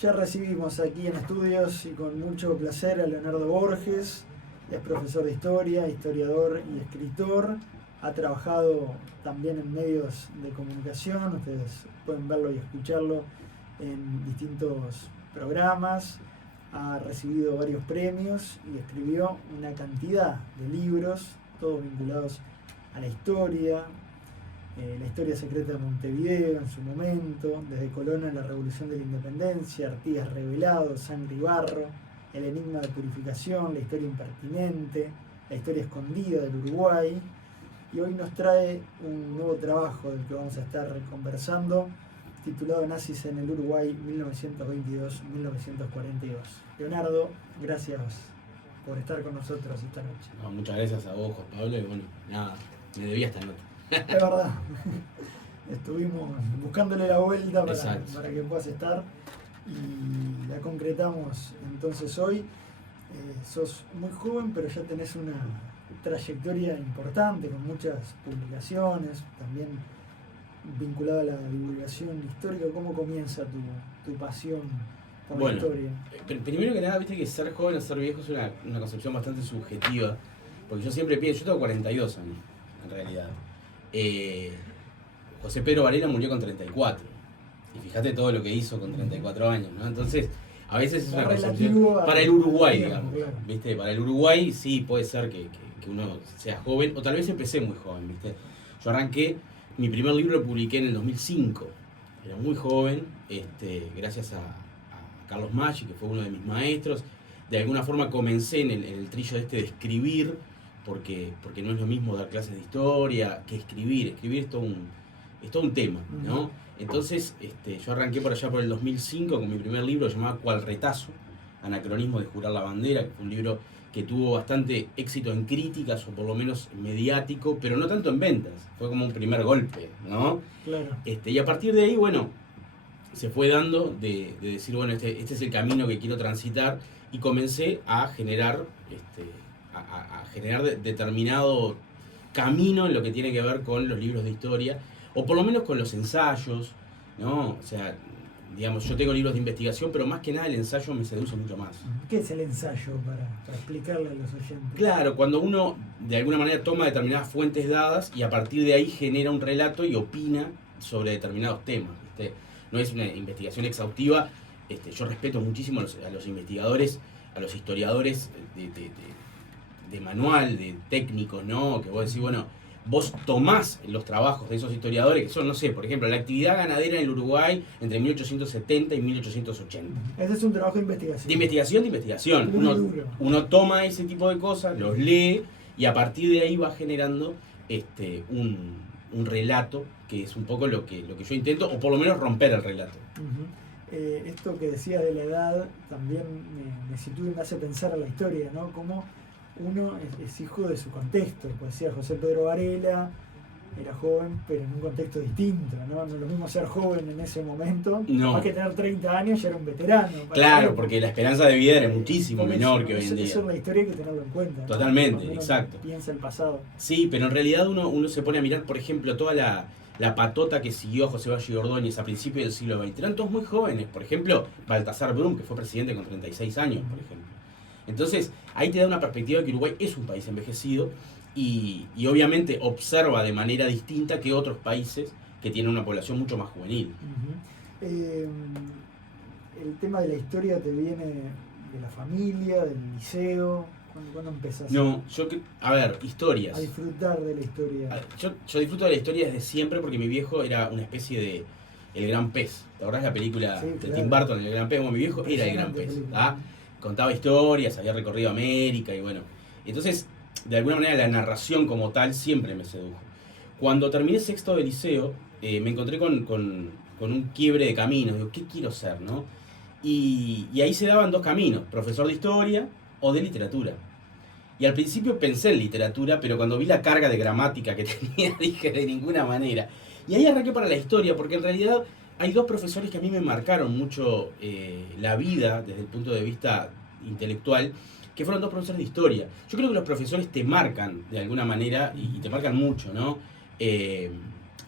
Ya recibimos aquí en estudios y con mucho placer a Leonardo Borges, es profesor de historia, historiador y escritor. Ha trabajado también en medios de comunicación, ustedes pueden verlo y escucharlo en distintos programas. Ha recibido varios premios y escribió una cantidad de libros, todos vinculados a la historia secreta de Montevideo en su momento, desde Colón a la Revolución de la Independencia, Artigas revelado, Sangre y Barro, El enigma de purificación, La historia impertinente, La historia escondida del Uruguay, y hoy nos trae un nuevo trabajo del que vamos a estar conversando, titulado Nazis en el Uruguay 1922-1942. Leonardo, gracias por estar con nosotros esta noche. No, muchas gracias a vos, Juan Pablo, y bueno, nada, me debía esta nota. Es verdad, estuvimos buscándole la vuelta para que puedas estar y la concretamos entonces hoy. Sos muy joven, pero ya tenés una trayectoria importante con muchas publicaciones, también vinculada a la divulgación histórica. ¿Cómo comienza tu pasión por la historia? Primero que nada, viste que ser joven o ser viejo es una concepción bastante subjetiva, porque yo siempre pienso, yo tengo 42 años en realidad. José Pedro Varela murió con 34 y fíjate todo lo que hizo con 34 años, ¿no? Entonces a veces es una concepción para el Uruguay, digamos, ¿viste? Para el Uruguay sí puede ser que uno sea joven, o tal vez empecé muy joven, ¿viste? Yo arranqué, mi primer libro lo publiqué en el 2005, era muy joven, gracias a Carlos Maggi, que fue uno de mis maestros. De alguna forma comencé en el trillo de escribir, porque no es lo mismo dar clases de historia que escribir. Escribir es todo un tema, ¿no? Entonces yo arranqué por allá por el 2005 con mi primer libro llamado Cual Retazo, Anacronismo de Jurar la Bandera, que fue un libro que tuvo bastante éxito en críticas, o por lo menos mediático, pero no tanto en ventas. Fue como un primer golpe, ¿no? Claro. Y a partir de ahí, bueno, se fue dando de decir, bueno, este es el camino que quiero transitar, y comencé a generar determinado camino en lo que tiene que ver con los libros de historia, o por lo menos con los ensayos, ¿no? O sea, digamos, yo tengo libros de investigación, pero más que nada el ensayo me seduce mucho más. ¿Qué es el ensayo para explicarle a los oyentes? Claro, cuando uno de alguna manera toma determinadas fuentes dadas y a partir de ahí genera un relato y opina sobre determinados temas, ¿viste? No es una investigación exhaustiva. Yo respeto muchísimo a los investigadores, a los historiadores de manual, de técnicos, ¿no? Que vos decís, bueno, vos tomás los trabajos de esos historiadores, que son, no sé, por ejemplo, la actividad ganadera en el Uruguay entre 1870 y 1880. Ese es un trabajo de investigación. De investigación. Uno toma ese tipo de cosas, los lee, y a partir de ahí va generando un relato, que es un poco lo que yo intento, o por lo menos romper el relato. Esto que decías de la edad también me sitúa y me hace pensar a la historia, ¿no? Como uno es hijo de su contexto. Pues decía José Pedro Varela, era joven, pero en un contexto distinto, ¿no? No es lo mismo ser joven en ese momento, más que tener 30 años, ya era un veterano. Claro, porque la esperanza de vida era muchísimo menor que hoy en día. Eso es la historia, hay que tenerlo en cuenta, ¿no? Totalmente, exacto. Piensa el pasado. Sí, pero en realidad uno se pone a mirar, por ejemplo, toda la patota que siguió a José Valle Ordóñez a principios del siglo XX. Eran todos muy jóvenes. Por ejemplo, Baltasar Brum, que fue presidente con 36 años, por ejemplo. Entonces, ahí te da una perspectiva de que Uruguay es un país envejecido y obviamente observa de manera distinta que otros países que tienen una población mucho más juvenil. El tema de la historia te viene de la familia, del liceo. ¿Cuándo empezaste? No, historias. A disfrutar de la historia. Yo disfruto de la historia desde siempre, porque mi viejo era una especie de El Gran Pez. ¿Te acordás la película de Tim Burton, El Gran Pez? Bueno, mi viejo era el Gran Pez. Contaba historias, había recorrido América y bueno. Entonces, de alguna manera la narración como tal siempre me sedujo. Cuando terminé sexto de liceo, me encontré con un quiebre de caminos. Digo, ¿qué quiero ser, no? Y ahí se daban dos caminos: profesor de historia o de literatura. Y al principio pensé en literatura, pero cuando vi la carga de gramática que tenía, dije, de ninguna manera. Y ahí arranqué para la historia, porque en realidad hay dos profesores que a mí me marcaron mucho la vida desde el punto de vista intelectual, que fueron dos profesores de historia. Yo creo que los profesores te marcan de alguna manera, y te marcan mucho, ¿no?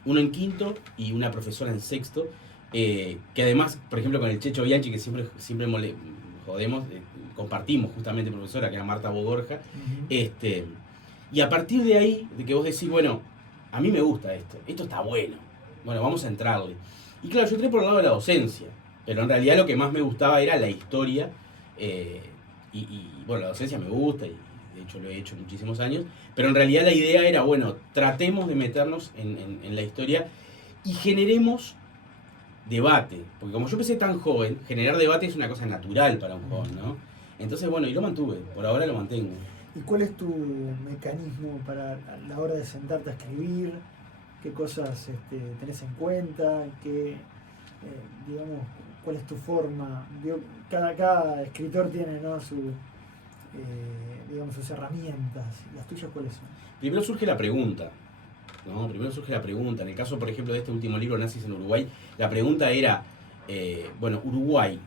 Uno en quinto y una profesora en sexto. que además, por ejemplo, con el Checho Bianchi, que siempre jodemos, compartimos justamente profesora, que era Marta Bogorja, y a partir de ahí, de que vos decís, bueno, a mí me gusta esto está bueno, bueno, vamos a entrarle. Y claro, yo entré por el lado de la docencia, pero en realidad lo que más me gustaba era la historia, y bueno, la docencia me gusta, y de hecho lo he hecho muchísimos años, pero en realidad la idea era, bueno, tratemos de meternos en la historia y generemos debate, porque como yo empecé tan joven, generar debate es una cosa natural para un joven, ¿no? Entonces, bueno, y lo mantuve, por ahora lo mantengo. ¿Y cuál es tu mecanismo para a la hora de sentarte a escribir? ¿Qué cosas tenés en cuenta? Digamos, ¿cuál es tu forma? Cada escritor tiene, ¿no?, digamos, sus herramientas. ¿Las tuyas cuáles son? Primero surge la pregunta. ¿No? Primero surge la pregunta. En el caso, por ejemplo, de este último libro, Nazis en Uruguay, la pregunta era, bueno, Uruguay,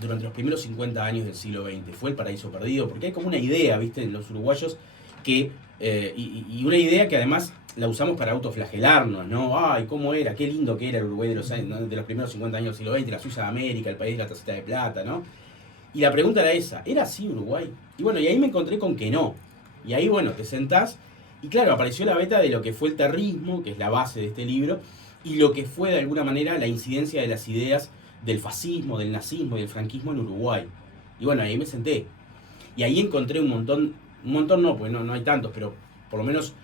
durante los primeros 50 años del siglo XX, ¿fue el paraíso perdido? Porque hay como una idea, ¿viste?, en los uruguayos, que y una idea que además la usamos para autoflagelarnos, ¿no? Ay, ¿cómo era? Qué lindo que era el Uruguay de los primeros 50 años del siglo XX, la Suiza de América, el país de la tacita de plata, ¿no? Y la pregunta era esa, ¿era así Uruguay? Y bueno, y ahí me encontré con que no. Y ahí, bueno, te sentás. Y claro, apareció la beta de lo que fue el terrismo, que es la base de este libro, y lo que fue de alguna manera la incidencia de las ideas del fascismo, del nazismo y del franquismo en Uruguay. Y bueno, ahí me senté. Y ahí encontré un montón no, pues no hay tantos, pero por lo menos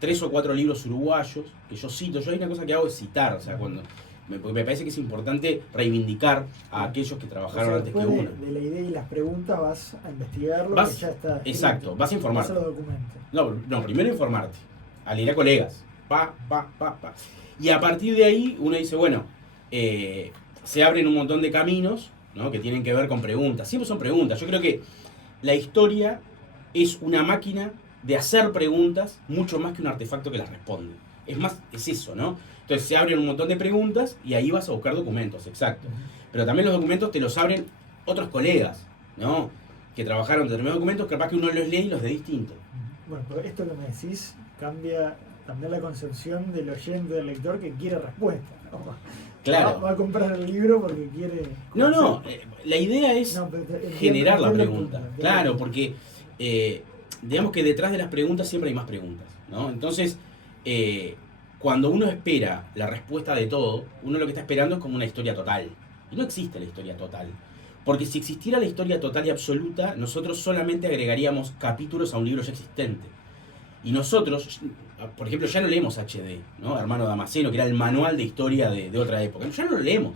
3 o 4 libros uruguayos que yo cito. Yo hay una cosa que hago es citar, o sea, porque me parece que es importante reivindicar a aquellos que trabajaron antes que uno. De la idea y las preguntas vas a investigarlo, que ya está escrito. Exacto, vas a informarte. Vas a los documentos. No, primero informarte, a leer a colegas, y a partir de ahí uno dice, bueno, se abren un montón de caminos, ¿no?, que tienen que ver con preguntas. Siempre son preguntas. Yo creo que la historia es una máquina de hacer preguntas mucho más que un artefacto que las responde. Es más, es eso, ¿no? Entonces se abren un montón de preguntas y ahí vas a buscar documentos, exacto. Pero también los documentos te los abren otros colegas, ¿no?, que trabajaron en determinados documentos, capaz que uno los lee y los de distinto. Bueno, pero esto que me decís cambia también la concepción del oyente, del lector, que quiere respuesta, ¿no? Claro. Va a comprar el libro porque quiere... No, la idea es generar la pregunta. Punto, claro, porque digamos que detrás de las preguntas siempre hay más preguntas, ¿no? Entonces, cuando uno espera la respuesta de todo, uno lo que está esperando es como una historia total. Y no existe la historia total. Porque si existiera la historia total y absoluta, nosotros solamente agregaríamos capítulos a un libro ya existente. Y nosotros, por ejemplo, ya no leemos HD, ¿no?, Hermano Damasceno, que era el manual de historia de otra época. Ya no lo leemos.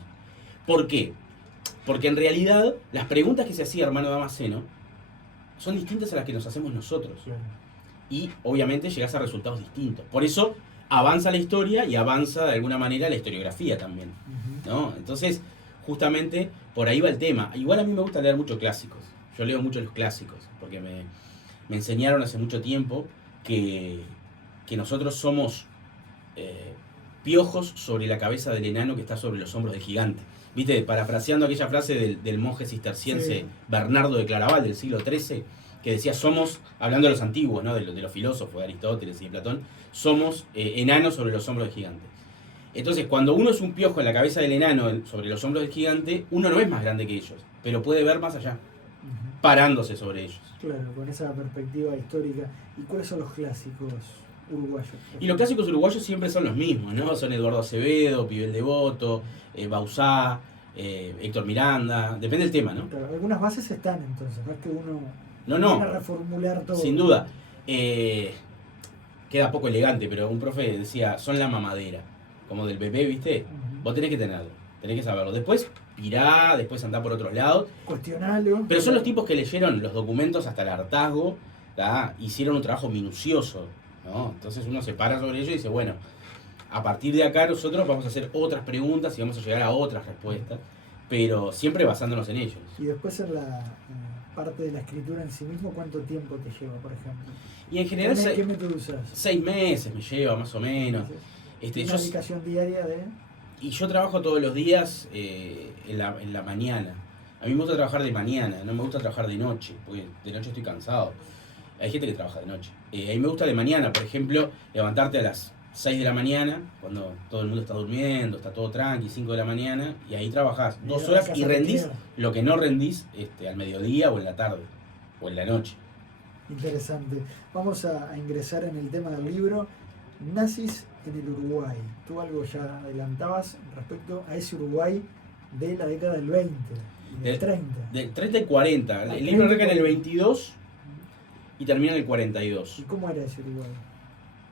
¿Por qué? Porque en realidad las preguntas que se hacía Hermano Damasceno son distintas a las que nos hacemos nosotros. Y obviamente llegás a resultados distintos. Por eso avanza la historia y avanza de alguna manera la historiografía también, ¿no? Entonces, justamente por ahí va el tema. Igual a mí me gusta leer mucho clásicos. Yo leo mucho los clásicos, porque me enseñaron hace mucho tiempo que nosotros somos piojos sobre la cabeza del enano que está sobre los hombros del gigante. ¿Viste? Parafraseando aquella frase del monje cisterciense Bernardo de Claraval del siglo XIII, que decía, somos, hablando de los antiguos, ¿no?, de los filósofos, de Aristóteles y de Platón, somos enanos sobre los hombros del gigante. Entonces, cuando uno es un piojo en la cabeza del enano sobre los hombros del gigante, uno no es más grande que ellos, pero puede ver más allá, parándose sobre ellos. Claro, con esa perspectiva histórica. ¿Y cuáles son los clásicos uruguayos? Y los clásicos uruguayos siempre son los mismos, ¿no? Son Eduardo Acevedo, Pibel Devoto, Bauzá, Héctor Miranda, depende del tema, ¿no? Claro, algunas bases están entonces, no es que uno no, viene a reformular todo. Sin duda. Queda poco elegante, pero un profe decía, son la mamadera, como del bebé, ¿viste? Vos tenés que tenerlo, tenés que saberlo. Después pirá, después andá por otros lados. Cuestionalo. Pero son los tipos que leyeron los documentos hasta el hartazgo, ¿tá? Hicieron un trabajo minucioso, ¿no? Entonces uno se para sobre ello y dice, bueno, a partir de acá nosotros vamos a hacer otras preguntas y vamos a llegar a otras respuestas, pero siempre basándonos en ellos. Y después en la parte de la escritura en sí mismo, ¿cuánto tiempo te lleva, por ejemplo? Y en general, ¿Qué método usas? 6 meses me lleva, más o menos. ¿Una dedicación diaria de...? Y yo trabajo todos los días en la mañana. A mí me gusta trabajar de mañana, no me gusta trabajar de noche, porque de noche estoy cansado. Hay gente que trabaja de noche. A mí me gusta de mañana, por ejemplo, levantarte a las 6 de la mañana, cuando todo el mundo está durmiendo, está todo tranqui, 5 de la mañana, y ahí trabajás 2 horas y rendís lo que no rendís al mediodía o en la tarde o en la noche. Interesante. Vamos a ingresar en el tema del libro. Nazis en el Uruguay. Tú algo ya adelantabas respecto a ese Uruguay de la década del 20 y del 30. Del 30 y 40. El libro arranca en el 22 y termina en el 42. ¿Y cómo era ese Uruguay?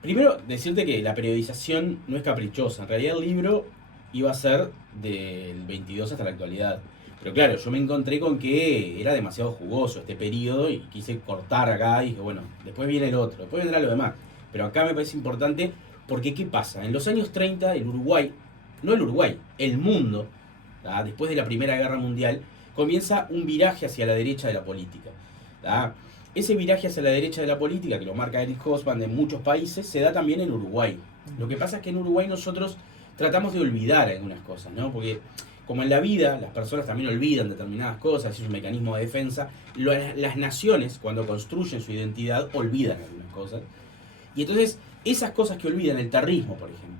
Primero, decirte que la periodización no es caprichosa. En realidad el libro iba a ser del 22 hasta la actualidad. Pero claro, yo me encontré con que era demasiado jugoso este periodo y quise cortar acá y dije, bueno, después viene el otro, después vendrá lo demás. Pero acá me parece importante porque ¿qué pasa? En los años 30 el Uruguay, no el Uruguay, el mundo, ¿tá? Después de la Primera Guerra Mundial, comienza un viraje hacia la derecha de la política. ¿Tá? Ese viraje hacia la derecha de la política, que lo marca Eric Hobsbawm en muchos países, se da también en Uruguay. Lo que pasa es que en Uruguay nosotros tratamos de olvidar algunas cosas, ¿no? Porque como en la vida, las personas también olvidan determinadas cosas, es un mecanismo de defensa. Las naciones, cuando construyen su identidad, olvidan algunas cosas. Y entonces, esas cosas que olvidan, el terrismo, por ejemplo.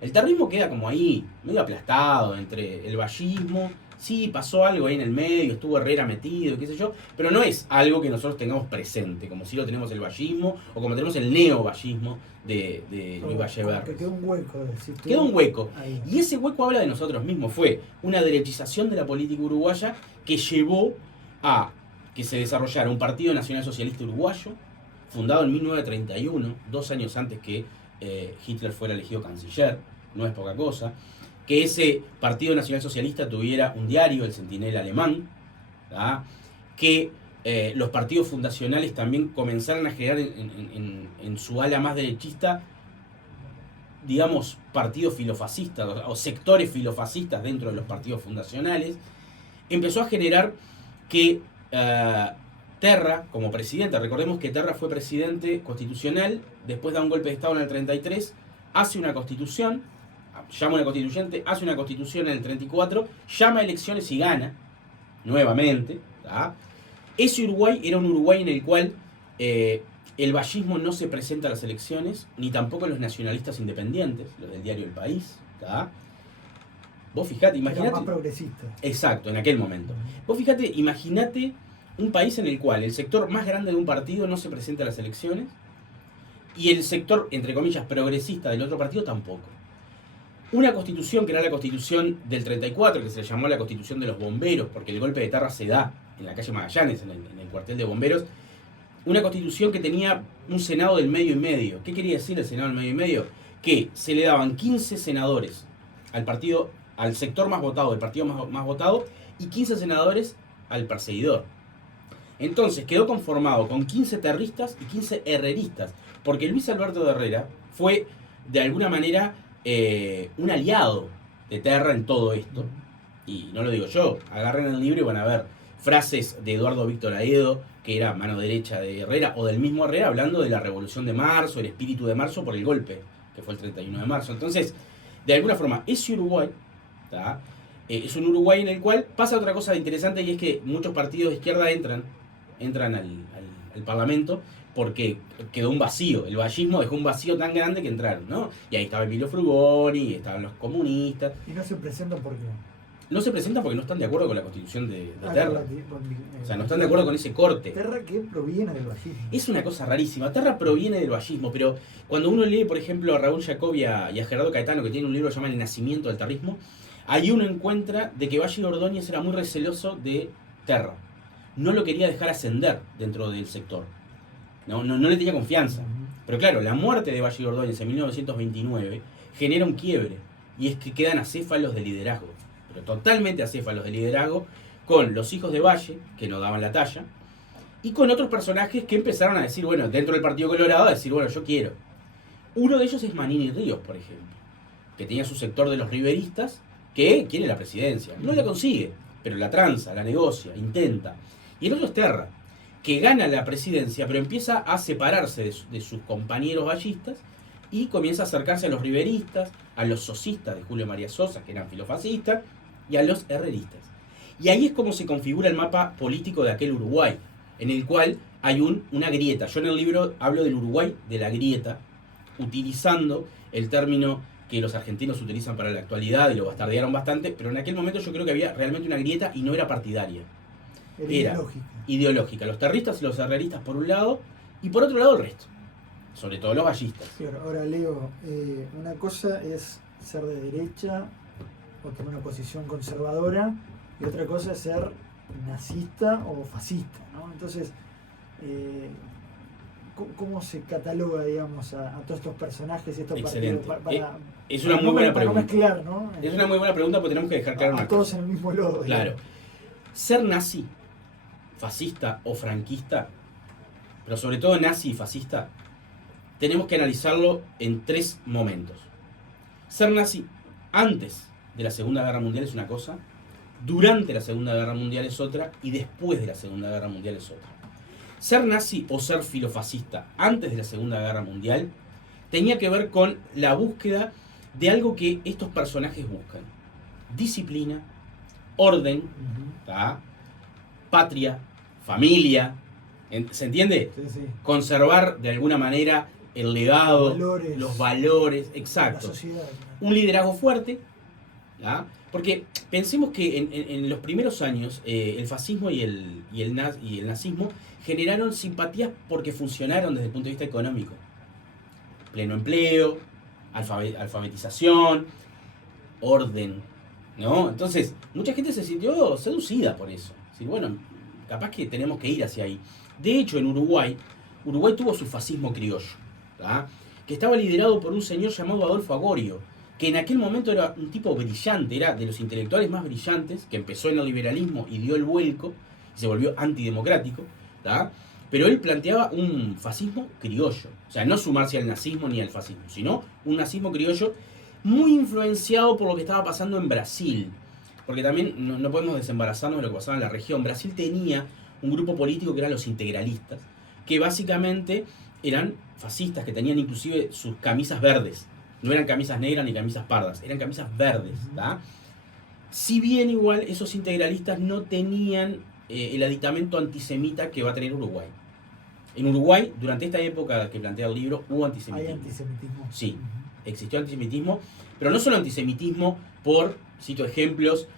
El terrismo queda como ahí, medio aplastado entre el vallismo. Sí, pasó algo ahí en el medio, estuvo Herrera metido, qué sé yo, pero no es algo que nosotros tengamos presente, como si lo tenemos el vallismo o como tenemos el neovallismo de Luis Valle Verdes. Queda un hueco. Queda un hueco. Ahí. Y ese hueco habla de nosotros mismos. Fue una derechización de la política uruguaya que llevó a que se desarrollara un Partido Nacional Socialista Uruguayo, fundado en 1931, 2 años antes que Hitler fuera elegido canciller, no es poca cosa. Que ese Partido Nacional Socialista tuviera un diario, el Centinela Alemán, ¿tá? Que los partidos fundacionales también comenzaron a generar en su ala más derechista, digamos, partidos filofascistas o sectores filofascistas dentro de los partidos fundacionales. Empezó a generar que Terra, como presidente, recordemos que Terra fue presidente constitucional, después da un golpe de Estado en el 33, hace una constitución, llama a una constituyente, hace una constitución en el 34, llama a elecciones y gana, nuevamente. ¿Tá? Ese Uruguay era un Uruguay en el cual el vallismo no se presenta a las elecciones, ni tampoco los nacionalistas independientes, los del diario El País. ¿Tá? Vos fijate, imagínate... Era más progresista. Exacto, en aquel momento. Vos fijate, imagínate un país en el cual el sector más grande de un partido no se presenta a las elecciones y el sector, entre comillas, progresista del otro partido tampoco. Una constitución que era la constitución del 34, que se le llamó la constitución de los bomberos, porque el golpe de Terra se da en la calle Magallanes, en el cuartel de bomberos. Una constitución que tenía un senado del medio y medio. ¿Qué quería decir el senado del medio y medio? Que se le daban 15 senadores al partido, al sector más votado, del partido más votado, y 15 senadores al perseguidor. Entonces quedó conformado con 15 terristas y 15 herreristas, porque Luis Alberto de Herrera fue, de alguna manera, un aliado de Terra en todo esto. Y no lo digo yo, agarren el libro y van a ver frases de Eduardo Víctor Aedo, que era mano derecha de Herrera, o del mismo Herrera, hablando de la Revolución de Marzo, el espíritu de marzo por el golpe, que fue el 31 de marzo. Entonces, de alguna forma, ese Uruguay, ¿tá? Es un Uruguay en el cual pasa otra cosa interesante, y es que muchos partidos de izquierda entran al Parlamento porque quedó un vacío. El vallismo dejó un vacío tan grande que entraron, ¿no? Y ahí estaba Emilio Frugoni, estaban los comunistas. ¿Y no se presentan por qué? No se presentan porque no están de acuerdo con la constitución de Terra. O sea, no están de acuerdo con ese corte. Terra que proviene del vallismo. Es una cosa rarísima. Terra proviene del vallismo, pero cuando uno lee, por ejemplo, a Raúl Jacob y a Gerardo Caetano, que tiene un libro que se llama El nacimiento del terrismo, ahí uno encuentra de que Valle Ordóñez era muy receloso de Terra. No lo quería dejar ascender dentro del sector. No le tenía confianza. Pero claro, la muerte de Valle Ordóñez en 1929 genera un quiebre. Y es que quedan acéfalos de liderazgo. Pero totalmente acéfalos de liderazgo, con los hijos de Valle, que no daban la talla, y con otros personajes que empezaron a decir, bueno, dentro del Partido Colorado, a decir, bueno, yo quiero. Uno de ellos es Manini Ríos, por ejemplo, que tenía su sector de los riveristas, que quiere la presidencia. No la consigue, pero la tranza, la negocia, intenta. Y el otro es Terra, que gana la presidencia, pero empieza a separarse de sus compañeros vallistas y comienza a acercarse a los riveristas, a los socistas de Julio María Sosa, que eran filofascistas, y a los herreristas. Y ahí es como se configura el mapa político de aquel Uruguay, en el cual hay una grieta. Yo en el libro hablo del Uruguay de la grieta, utilizando el término que los argentinos utilizan para la actualidad y lo bastardearon bastante, pero en aquel momento yo creo que había realmente una grieta y no era partidaria. Era ideológica. Los terristas y los herreristas por un lado, y por otro lado el resto. Sobre todo los gallistas. Sí, ahora Leo, una cosa es ser de derecha o tener una posición conservadora, y otra cosa es ser nazista o fascista, ¿no? Entonces, ¿cómo se cataloga, digamos, a todos estos personajes y estos Excelente. partidos? Es una muy buena pregunta. Para no mezclar, ¿no? Es una muy buena pregunta porque tenemos que dejar claro una cosa. Todos en el mismo lodo. Claro. Ser nazi, fascista o franquista, pero sobre todo nazi y fascista, tenemos que analizarlo en 3 momentos. Ser nazi antes de la Segunda Guerra Mundial es una cosa, durante la Segunda Guerra Mundial es otra, y después de la Segunda Guerra Mundial es otra. Ser nazi o ser filofascista antes de la Segunda Guerra Mundial tenía que ver con la búsqueda de algo que estos personajes buscan. Disciplina, orden, ¿tá? Patria, familia, ¿se entiende? Sí. Conservar de alguna manera el legado, los valores, exacto. La sociedad. Un liderazgo fuerte, ¿tá? Porque pensemos que en los primeros años el fascismo y el nazismo generaron simpatías porque funcionaron desde el punto de vista económico. Pleno empleo, alfabetización, orden, ¿no? Entonces, mucha gente se sintió seducida por eso. Es decir, bueno, capaz que tenemos que ir hacia ahí. De hecho, en Uruguay tuvo su fascismo criollo, ¿tá? Que estaba liderado por un señor llamado Adolfo Agorio, que en aquel momento era un tipo brillante, era de los intelectuales más brillantes, que empezó en el liberalismo y dio el vuelco, y se volvió antidemocrático, ¿tá? Pero él planteaba un fascismo criollo, o sea, no sumarse al nazismo ni al fascismo, sino un nazismo criollo muy influenciado por lo que estaba pasando en Brasil, porque también no podemos desembarazarnos de lo que pasaba en la región. Brasil tenía un grupo político que eran los integralistas, que básicamente eran fascistas, que tenían inclusive sus camisas verdes. No eran camisas negras ni camisas pardas, eran camisas verdes, ¿tá? Si bien igual esos integralistas no tenían el aditamento antisemita que va a tener Uruguay. En Uruguay, durante esta época que plantea el libro, hubo antisemitismo. ¿Hay antisemitismo? Sí, existió antisemitismo, pero no solo antisemitismo por, cito ejemplos,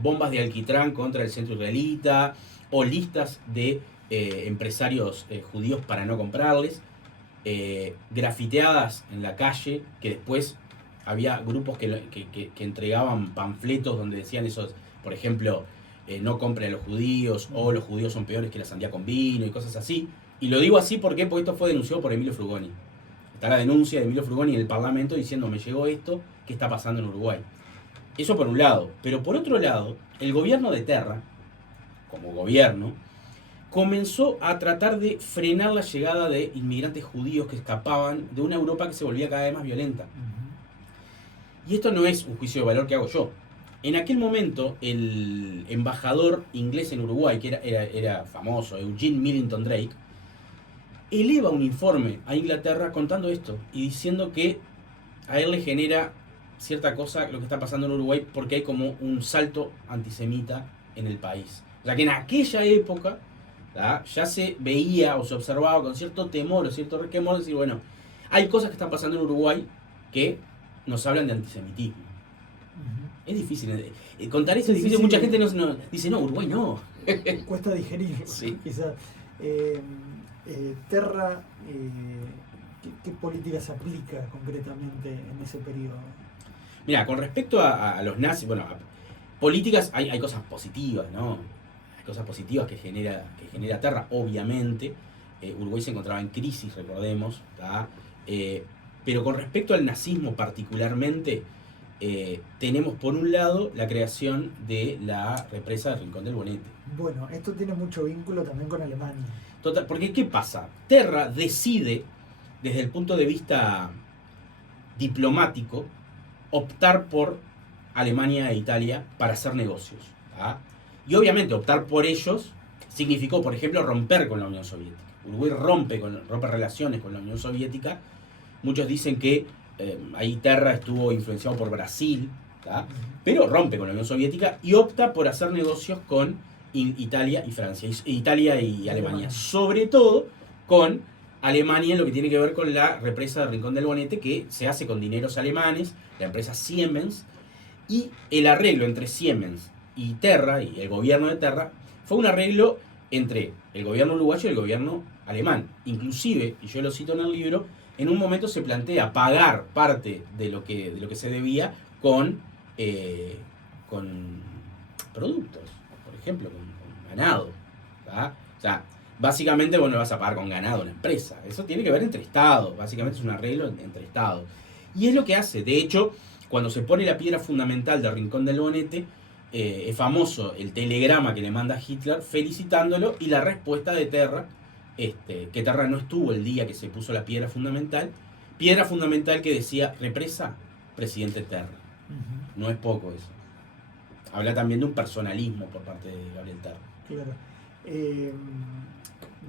bombas de alquitrán contra el centro israelita, o listas de empresarios judíos para no comprarles, grafiteadas en la calle, que después había grupos que entregaban panfletos donde decían esos, por ejemplo, no compren a los judíos, o los judíos son peores que la sandía con vino y cosas así. Y lo digo así porque esto fue denunciado por Emilio Frugoni. Está la denuncia de Emilio Frugoni en el Parlamento diciendo, me llegó esto, ¿qué está pasando en Uruguay? Eso por un lado. Pero por otro lado, el gobierno de Terra, como gobierno, comenzó a tratar de frenar la llegada de inmigrantes judíos que escapaban de una Europa que se volvía cada vez más violenta. Y esto no es un juicio de valor que hago yo. En aquel momento, el embajador inglés en Uruguay, que era famoso, Eugene Millington Drake, eleva un informe a Inglaterra contando esto y diciendo que a él le genera cierta cosa lo que está pasando en Uruguay porque hay como un salto antisemita en el país. O sea que en aquella época, ¿tá?, ya se veía o se observaba con cierto temor o cierto requemor decir, bueno, hay cosas que están pasando en Uruguay que nos hablan de antisemitismo. Es difícil, contar eso es difícil, sí. Mucha gente no dice, no, Uruguay no. Cuesta digerir, sí. Quizás. Terra, ¿qué política se aplica concretamente en ese periodo? Mira, con respecto a los nazis, bueno, políticas hay cosas positivas, ¿no? Hay cosas positivas que genera Terra, obviamente. Uruguay se encontraba en crisis, recordemos, ¿tá? Pero con respecto al nazismo particularmente, tenemos por un lado la creación de la represa del Rincón del Bonete. Bueno, esto tiene mucho vínculo también con Alemania. Total, porque ¿qué pasa? Terra decide, desde el punto de vista diplomático, optar por Alemania e Italia para hacer negocios, ¿tá? Y obviamente optar por ellos significó, por ejemplo, romper con la Unión Soviética. Uruguay rompe relaciones con la Unión Soviética. Muchos dicen que ahí Terra estuvo influenciado por Brasil, ¿tá? Pero rompe con la Unión Soviética y opta por hacer negocios con Italia y Francia, Italia y Alemania, sobre todo con Alemania en lo que tiene que ver con la represa de Rincón del Bonete, que se hace con dineros alemanes, la empresa Siemens, y el arreglo entre Siemens y Terra, y el gobierno de Terra, fue un arreglo entre el gobierno uruguayo y el gobierno alemán. Inclusive, y yo lo cito en el libro, en un momento se plantea pagar parte de lo que se debía con productos, por ejemplo, con ganado. ¿Tá? O sea, básicamente vos no vas a pagar con ganado una empresa. Eso tiene que ver entre estados. Básicamente es un arreglo entre estados. Y es lo que hace. De hecho, cuando se pone la piedra fundamental de Rincón del Bonete, es famoso el telegrama que le manda Hitler felicitándolo y la respuesta de Terra, que Terra no estuvo el día que se puso la piedra fundamental que decía represa, presidente Terra. No es poco eso. Habla también de un personalismo por parte de Gabriel Terra. Claro.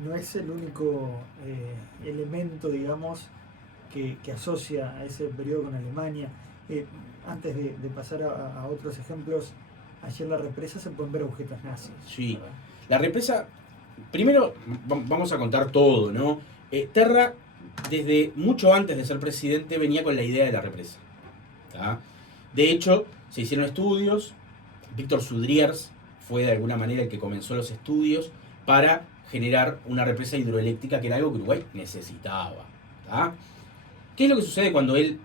No es el único elemento, digamos, que asocia a ese periodo con Alemania. Antes de pasar a otros ejemplos, ayer en la represa se pueden ver objetos nazis. Sí, ¿verdad? La represa, primero vamos a contar todo, ¿no? Terra, desde mucho antes de ser presidente, venía con la idea de la represa. ¿Tá? De hecho, se hicieron estudios, Víctor Sudriers fue de alguna manera el que comenzó los estudios para generar una represa hidroeléctrica, que era algo que Uruguay necesitaba. ¿Tá? ¿Qué es lo que sucede cuando él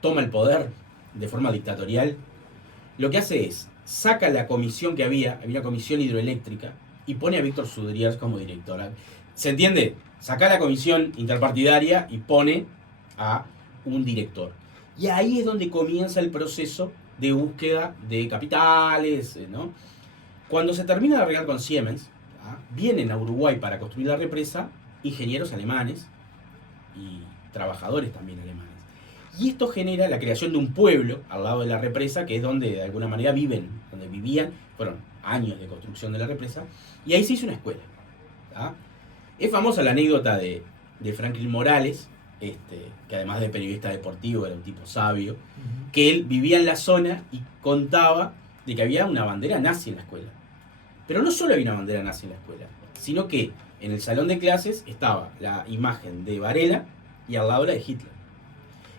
toma el poder de forma dictatorial? Lo que hace es, saca la comisión que había una comisión hidroeléctrica, y pone a Víctor Sudriers como director. ¿Se entiende? Saca la comisión interpartidaria y pone a un director. Y ahí es donde comienza el proceso de búsqueda de capitales, ¿no? Cuando se termina de arreglar con Siemens, ¿tá? Vienen a Uruguay para construir la represa ingenieros alemanes y trabajadores también alemanes. Y esto genera la creación de un pueblo al lado de la represa, que es donde de alguna manera donde vivían, fueron años de construcción de la represa, y ahí se hizo una escuela. ¿Tá? Es famosa la anécdota de Franklin Morales, que además de periodista deportivo era un tipo sabio, que él vivía en la zona y contaba de que había una bandera nazi en la escuela. Pero no solo había una bandera nazi en la escuela, sino que en el salón de clases estaba la imagen de Varela y al lado la de Hitler.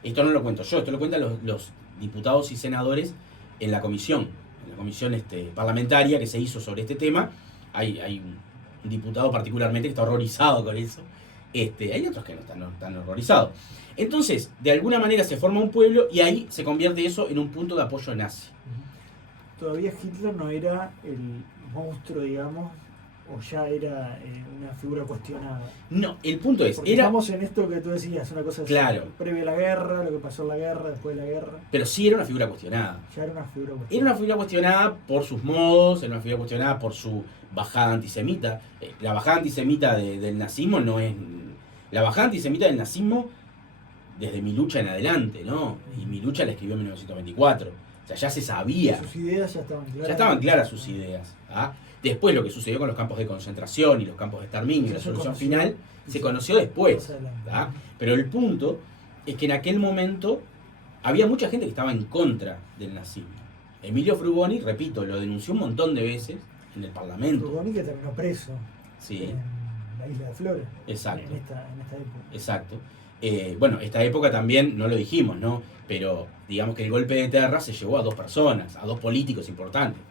Esto no lo cuento yo, esto lo cuentan los diputados y senadores en la comisión parlamentaria que se hizo sobre este tema. Hay un diputado particularmente que está horrorizado con eso. Hay otros que no están horrorizados. Entonces, de alguna manera se forma un pueblo y ahí se convierte eso en un punto de apoyo nazi. Todavía Hitler no era el monstruo, digamos, o ya era una figura cuestionada. No, el punto es... Estamos en esto que tú decías, una cosa claro, previa a la guerra, lo que pasó en la guerra, después de la guerra. Pero sí era una figura cuestionada. Ya era una figura cuestionada. Era una figura cuestionada por sus modos, era una figura cuestionada por su bajada antisemita. La bajada antisemita del nazismo no es... La bajada antisemita del nazismo desde Mi lucha en adelante, ¿no? Y Mi lucha la escribió en 1924. O sea, ya se sabía. Sus ideas ya estaban claras. Ya estaban claras sus ideas. ¿Ah? Después lo que sucedió con los campos de concentración y los campos de exterminio y la solución final se conoció después. ¿Ah? Pero el punto es que en aquel momento había mucha gente que estaba en contra del nazismo. Emilio Frugoni, repito, lo denunció un montón de veces en el Parlamento. Frugoni que terminó preso. Sí. En la Isla de Flores. Exacto. En esta época. Exacto. Bueno, esta época también, no lo dijimos, ¿no? Pero digamos que el golpe de Terra se llevó a dos personas, a dos políticos importantes.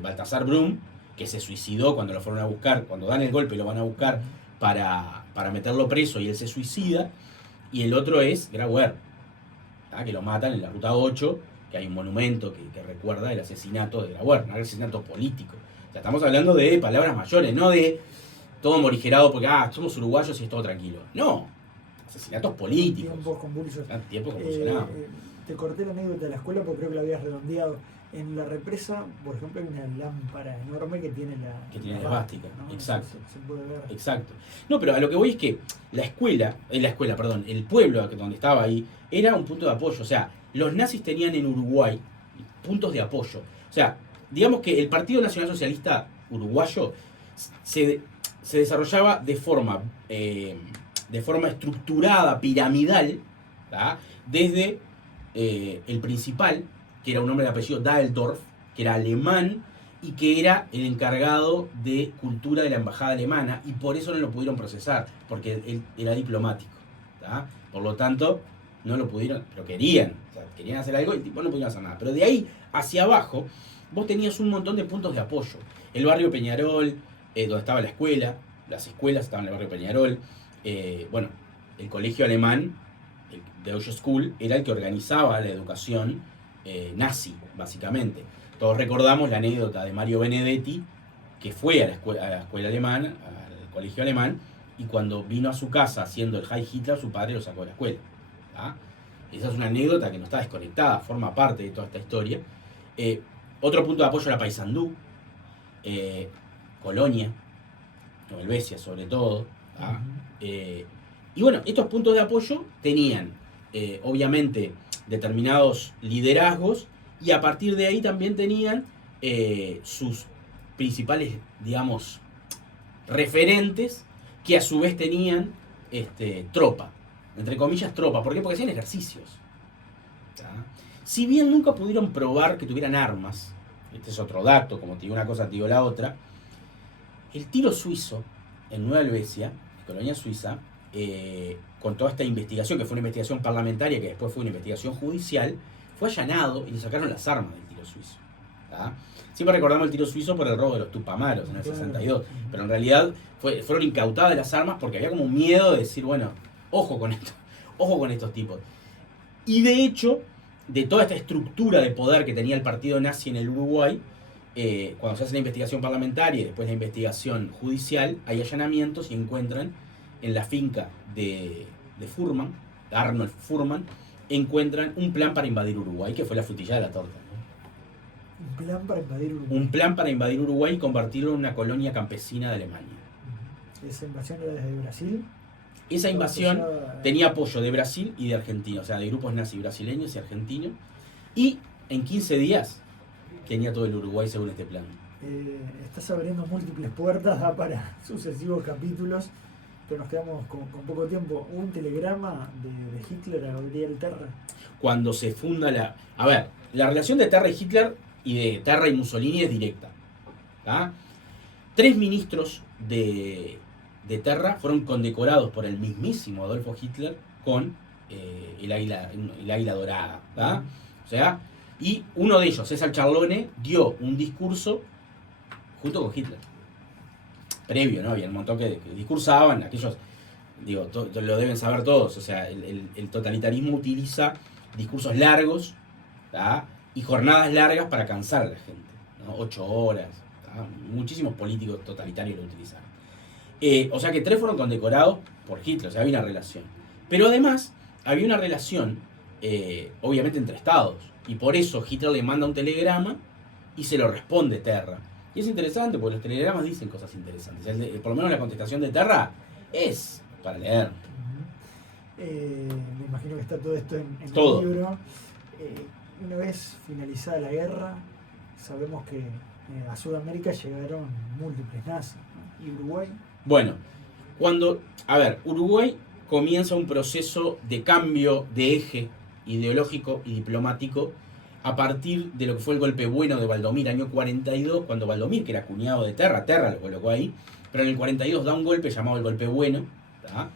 Baltasar Brum, que se suicidó cuando lo fueron a buscar, cuando dan el golpe lo van a buscar para meterlo preso y él se suicida. Y el otro es Grauer, ¿tá? Que lo matan en la Ruta 8, que hay un monumento que recuerda el asesinato de Grauer, un asesinato político. O sea, estamos hablando de palabras mayores, no de todo morigerado porque somos uruguayos y es todo tranquilo. No, asesinatos políticos. Tiempos convulsionados. Te corté la anécdota de la escuela porque creo que la habías redondeado. En la represa, por ejemplo, hay una lámpara enorme que tiene la esvástica, ¿no? Exacto. Se puede ver. Exacto. No, pero a lo que voy es que el pueblo donde estaba ahí, era un punto de apoyo. O sea, los nazis tenían en Uruguay puntos de apoyo. O sea, digamos que el Partido Nacional Socialista Uruguayo se desarrollaba de forma estructurada, piramidal, ¿tá? Desde el principal, que era un hombre de apellido Daeldorf, que era alemán y que era el encargado de cultura de la embajada alemana, y por eso no lo pudieron procesar, porque él era diplomático, ¿tá? Por lo tanto, no lo pudieron, pero querían, o sea, querían hacer algo y el tipo no pudieron hacer nada. Pero de ahí hacia abajo, vos tenías un montón de puntos de apoyo. El barrio Peñarol, donde estaba la escuela, las escuelas estaban en el barrio Peñarol, bueno, el colegio alemán, el Deutsche School, era el que organizaba la educación nazi, básicamente. Todos recordamos la anécdota de Mario Benedetti, que fue a la escuela alemana, al colegio alemán, y cuando vino a su casa haciendo el Heil Hitler, su padre lo sacó de la escuela. ¿Ah? Esa es una anécdota que no está desconectada, forma parte de toda esta historia. Otro punto de apoyo era Paysandú, Colonia, o Helvecia sobre todo. ¿Ah? Y bueno, estos puntos de apoyo tenían, obviamente, determinados liderazgos, y a partir de ahí también tenían sus principales, digamos, referentes, que a su vez tenían tropa. Entre comillas, tropa. ¿Por qué? Porque hacían ejercicios. ¿Tá? Si bien nunca pudieron probar que tuvieran armas, este es otro dato, como te digo una cosa, te digo la otra, el tiro suizo en Nueva Helvecia, en Colonia Suiza, con toda esta investigación, que fue una investigación parlamentaria, que después fue una investigación judicial, fue allanado y le sacaron las armas del tiro suizo. ¿Tá? Siempre recordamos el tiro suizo por el robo de los Tupamaros en el 62, pero en realidad fueron incautadas las armas porque había como un miedo de decir, bueno, ojo con estos tipos. Y de hecho, de toda esta estructura de poder que tenía el partido nazi en el Uruguay, cuando se hace la investigación parlamentaria y después la investigación judicial, hay allanamientos y encuentran en la finca de Fuhrmann, Arnold Fuhrmann, encuentran un plan para invadir Uruguay, que fue la frutilla de la torta. ¿No? Un plan para invadir Uruguay. Un plan para invadir Uruguay y convertirlo en una colonia campesina de Alemania. ¿Esa invasión era desde Brasil? Esa invasión tenía apoyo de Brasil y de Argentina, o sea, de grupos nazi brasileños y argentinos. Y en 15 días tenía todo el Uruguay según este plan. Estás abriendo múltiples puertas, da para sucesivos capítulos, pero nos quedamos con poco tiempo. ¿Hubo un telegrama de Hitler a Gabriel Terra? Cuando se funda la... A ver, la relación de Terra y Hitler y de Terra y Mussolini es directa. ¿Tá? 3 ministros de Terra fueron condecorados por el mismísimo Adolfo Hitler con el águila dorada. ¿Tá? O sea, y uno de ellos, César Charlone, dio un discurso junto con Hitler. Previo, ¿no? Había un montón que discursaban, aquellos, digo, lo deben saber todos, o sea, el totalitarismo utiliza discursos largos, ¿tá? Y jornadas largas para cansar a la gente, ¿no? 8 horas, ¿tá? Muchísimos políticos totalitarios lo utilizaron. O sea que 3 fueron condecorados por Hitler, o sea, había una relación. Pero además, había una relación, obviamente, entre estados, y por eso Hitler le manda un telegrama y se lo responde Terra. Y es interesante porque los telegramas dicen cosas interesantes. Por lo menos la contestación de Terra es para leer. Me imagino que está todo esto en todo. El libro. Una vez finalizada la guerra, sabemos que a Sudamérica llegaron múltiples nazis, ¿no? ¿Y Uruguay? Bueno, Uruguay comienza un proceso de cambio de eje ideológico y diplomático a partir de lo que fue el golpe bueno de Valdomir, año 42, cuando Valdomir, que era cuñado de Terra lo colocó ahí, pero en el 42 da un golpe llamado el golpe bueno, ¿tá?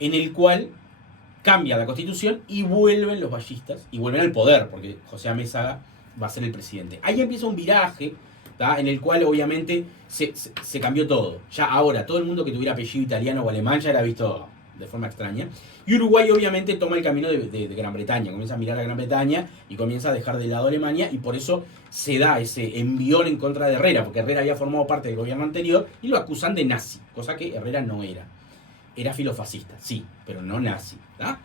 En el cual cambia la constitución y vuelven los ballistas, y vuelven al poder, porque José Amézaga va a ser el presidente. Ahí empieza un viraje, ¿tá? En el cual obviamente se cambió todo. Ya ahora, todo el mundo que tuviera apellido italiano o alemán ya era visto de forma extraña. Y Uruguay obviamente toma el camino de Gran Bretaña, comienza a mirar a Gran Bretaña y comienza a dejar de lado a Alemania, y por eso se da ese envión en contra de Herrera, porque Herrera había formado parte del gobierno anterior y lo acusan de nazi, cosa que Herrera no era. Era filofascista, sí, pero no nazi, ¿tá?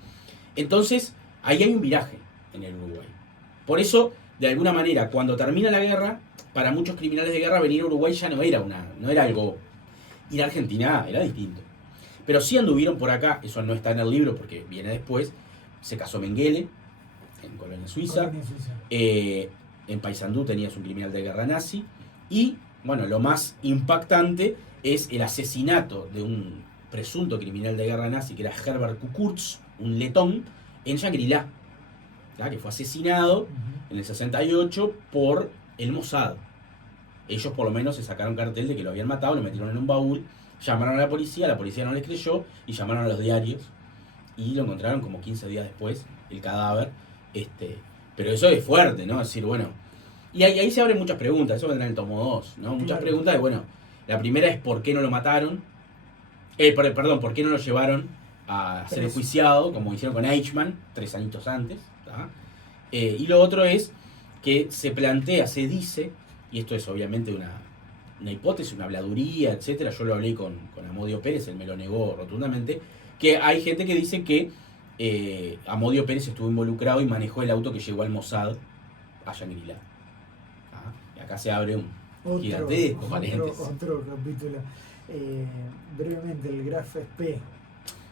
Entonces, ahí hay un viraje en el Uruguay. Por eso, de alguna manera, cuando termina la guerra, para muchos criminales de guerra venir a Uruguay ya no era algo... Ir a Argentina era distinto. Pero sí anduvieron por acá, eso no está en el libro porque viene después. Se casó Mengele, en Colonia Suiza. En Paysandú tenías un criminal de guerra nazi. Y, bueno, lo más impactante es el asesinato de un presunto criminal de guerra nazi, que era Herbert Kukurz, un letón, en Shangri-La, que fue asesinado en el 68 por el Mossad. ellos por lo menos se sacaron cartel de que lo habían matado, lo metieron en un baúl, llamaron a la policía no les creyó y llamaron a los diarios y lo encontraron como 15 días después, el cadáver. Pero eso es fuerte, ¿no? Es decir, bueno, y ahí se abren muchas preguntas, eso vendrá en el tomo 2, ¿no? Muchas preguntas de, bueno, la primera es ¿por qué no lo mataron? Perdón, ¿por qué no lo llevaron a ser enjuiciado, como hicieron con Eichmann 3 añitos antes? Y lo otro es que se plantea, se dice, y esto es obviamente una hipótesis, una habladuría, etcétera. Yo lo hablé con Amodio Pérez, él me lo negó rotundamente, que hay gente que dice que Amodio Pérez estuvo involucrado y manejó el auto que llegó al Mossad a Shangri-La. Y acá se abre un gigantesco paréntesis. Otro capítulo. Brevemente, el Graf Spee.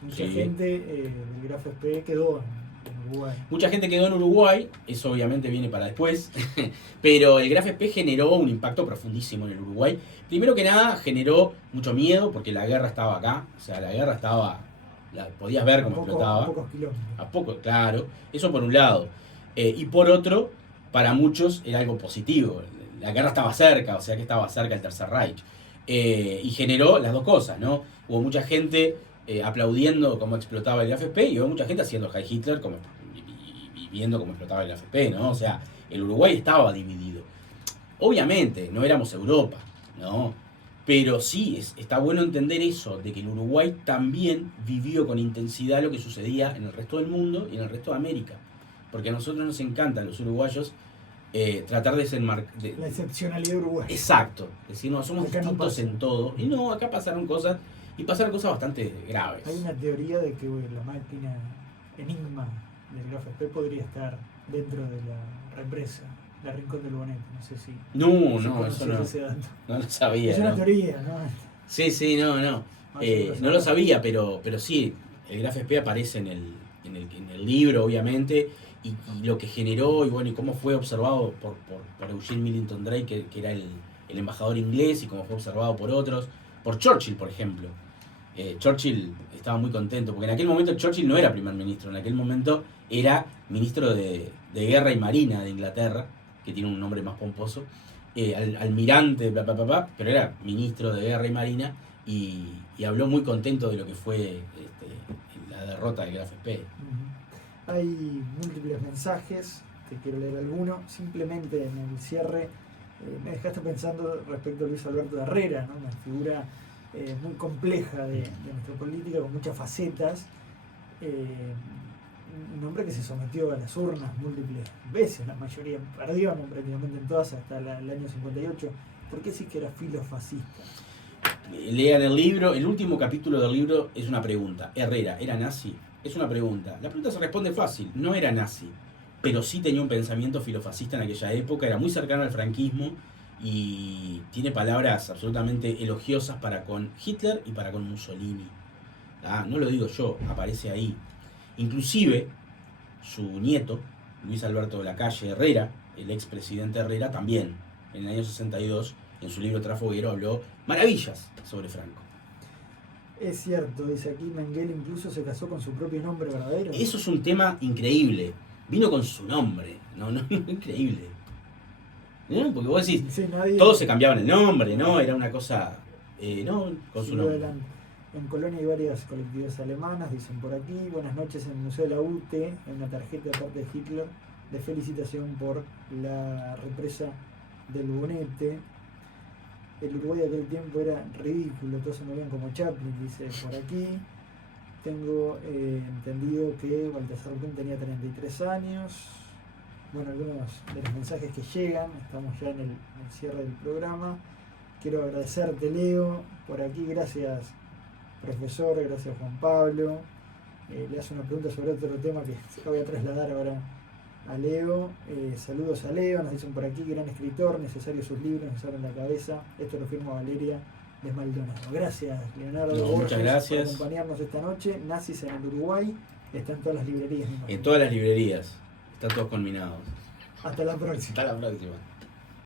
Mucha gente del Graf Spee quedó en Uruguay. Mucha gente quedó en Uruguay, eso obviamente viene para después, pero el Graf Spee generó un impacto profundísimo en el Uruguay. Primero que nada, generó mucho miedo porque la guerra estaba acá, o sea, la guerra estaba, podías ver cómo explotaba. A pocos kilómetros. A poco, claro, eso por un lado. Y por otro, para muchos era algo positivo. La guerra estaba cerca, o sea que estaba cerca el Tercer Reich. Y generó las dos cosas, ¿no? Hubo mucha gente aplaudiendo cómo explotaba el AFP y hubo mucha gente haciendo Heil Hitler y viendo cómo explotaba el AFP, ¿no? O sea, el Uruguay estaba dividido. Obviamente, no éramos Europa, ¿no? Pero sí, está bueno entender eso, de que el Uruguay también vivió con intensidad lo que sucedía en el resto del mundo y en el resto de América. Porque a nosotros nos encantan, los uruguayos, tratar de ser la excepcionalidad uruguaya. Exacto, es decir, no, somos distintos en todo. Y no, acá pasaron cosas, y pasaron cosas bastante graves. Hay una teoría de que la máquina Enigma del Graf Spee podría estar dentro de la represa, la Rincón del Bonete. No sé si... No, eso no. No lo sabía. Es una teoría, ¿no? Sí, no. No lo sabía, pero sí, el Graf Spee aparece en el libro, obviamente. Y lo que generó y cómo fue observado por Eugene Millington Drake, que era el embajador inglés, y cómo fue observado por otros, por Churchill, por ejemplo. Churchill estaba muy contento, porque en aquel momento Churchill no era primer ministro, en aquel momento era ministro de Guerra y Marina de Inglaterra, que tiene un nombre más pomposo, almirante, pero era ministro de Guerra y Marina, y habló muy contento de lo que fue la derrota del Graf Spee. Hay múltiples mensajes, te quiero leer alguno. Simplemente en el cierre me dejaste pensando respecto a Luis Alberto Herrera, ¿no? Una figura muy compleja de nuestra política, con muchas facetas. Un hombre que se sometió a las urnas múltiples veces, la mayoría perdieron prácticamente en todas hasta el año 58. ¿Por qué decís que era filofascista? Lean el libro, el último capítulo del libro es una pregunta. ¿Herrera era nazi? Es una pregunta. La pregunta se responde fácil. No era nazi, pero sí tenía un pensamiento filofascista en aquella época. Era muy cercano al franquismo y tiene palabras absolutamente elogiosas para con Hitler y para con Mussolini. No lo digo yo, aparece ahí. Inclusive, su nieto, Luis Alberto Lacalle Herrera, el expresidente Herrera, también, en el año 62, en su libro Trafoguero, habló maravillas sobre Franco. Es cierto, dice aquí, Mengele incluso se casó con su propio nombre verdadero. Eso es un tema increíble. Vino con su nombre. No, increíble. ¿No? Porque vos decís, sí, todos se cambiaban el nombre, ¿no? Era una cosa, ¿no? Con su nombre. En Colonia hay varias colectividades alemanas, dicen por aquí. Buenas noches, en el Museo de la UTE, hay una tarjeta de parte de Hitler de felicitación por la represa del Bonete. El Uruguay de aquel tiempo era ridículo, todos se movían como Chaplin, dice por aquí. Tengo entendido que Baltasar Brum tenía 33 años. Bueno, algunos de los mensajes que llegan, estamos ya en el cierre del programa. Quiero agradecerte, Leo, por aquí, gracias profesor, gracias Juan Pablo. Le hace una pregunta sobre otro tema que voy a trasladar ahora a Leo. Saludos a Leo, nos dicen por aquí, gran escritor, necesarios sus libros, nos abren la cabeza. Esto lo firma Valeria de Maldonado. Gracias, Leonardo Borges, muchas gracias por acompañarnos esta noche. Nazis en el Uruguay, está en todas las librerías. En todas las librerías, están todos culminados. Hasta la próxima. Hasta la próxima.